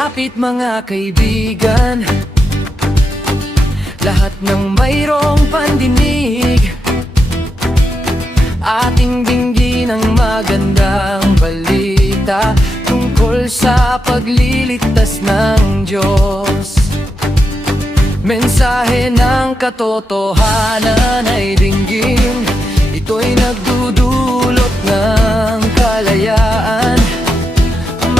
Lapit mga kaibigan, lahat ng mayroong pandinig, ating dinggin ang magandang balita tungkol sa pagliligtas ng Diyos. Mensahe ng katotohanan ay dinggin, ito'y nagdudulot ng kalayaan.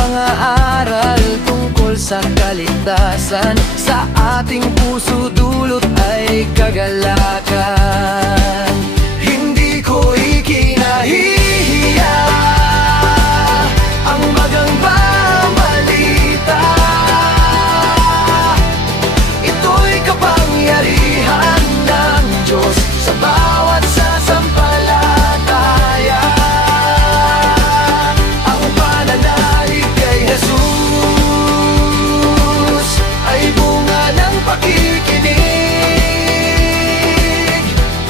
Mga aral tungkol sa kaligtasan, sa ating puso dulot ay kagalakan. Hindi ko ikinahihiya ang magandang balita. Ito'y kapangyarihan ng Diyos sa bawat sasampalataya. Ang pananalig kay Jesus ay bunga ng pakikinig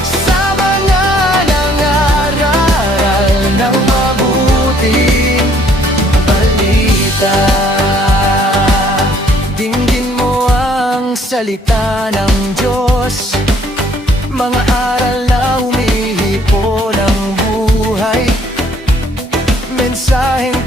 sa mga nangaral ng mabuting balita. Dinggin mo ang salita ng Diyos, mga aral na humihipon ng buhay, mensaheng